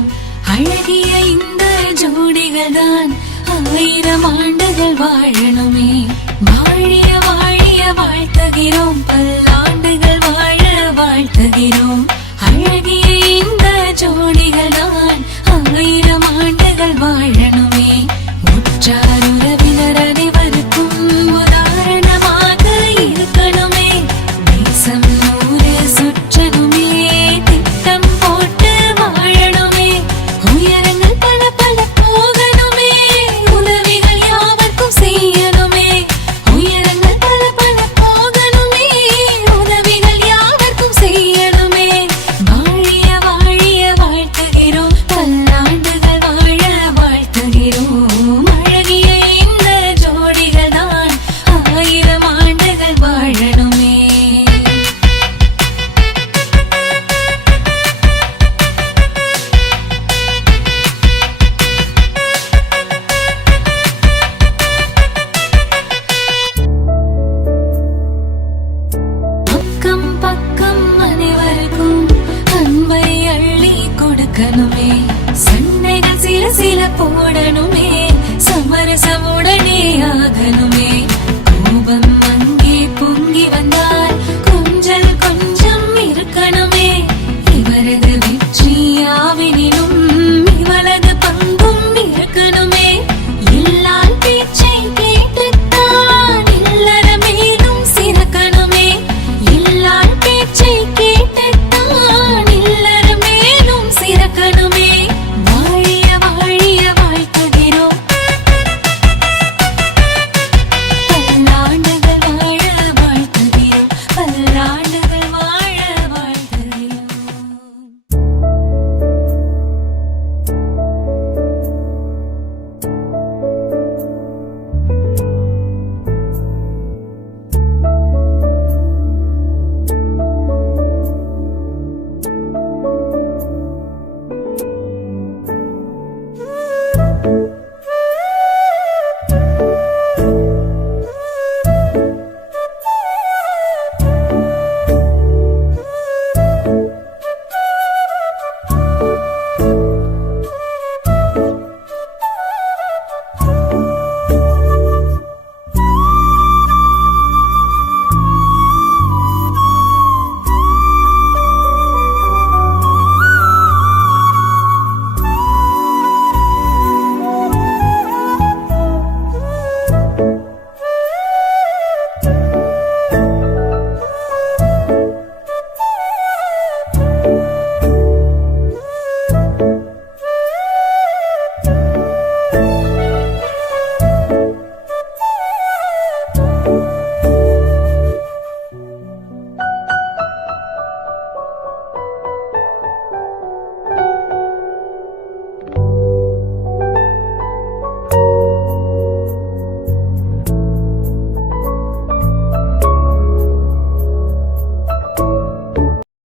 வாழ்கிறோம். அழகிய இந்த ஜோடிகள் தான் 1000 ஆண்டுகள் வாழணுமே. வாழிய வாழிய வாழ்த்துகிறோம், பல்லாண்டுகள் வாழ வாழ்த்துகிறோம். அழகிய இந்த ஜோடிகள் தான் 1000 ஆண்டுகள் வாழணுமே. உற்றார் உறவினர் அனைவருக்கும் உதாரணமாக இருக்கணுமே. தேசம் 100 சுற்றணுமே, திட்டம் போட்டு வாழணுமே. உயரங்கள் பல பல போகணுமே, உதவிகள் யாவர்க்கும் செய்யணுமே. உயரங்கள் பல பல போகணுமே, உதவிகள் யாவர்க்கும் செய்யணுமே. வாழிய வாழிய வாழ்த்துகிறோம், பல்லாண்டுகள் வாழ வாழ்த்துகிறோம். அழகிய இந்த ஜோடிகள் தான் 1000 ஆண்டுகள் வாழணுமே. பக்கம் பக்கம் அனைவருக்கும் அன்பை அள்ளி கொடுக்கணுமே. சண்டைகள் சில சில போட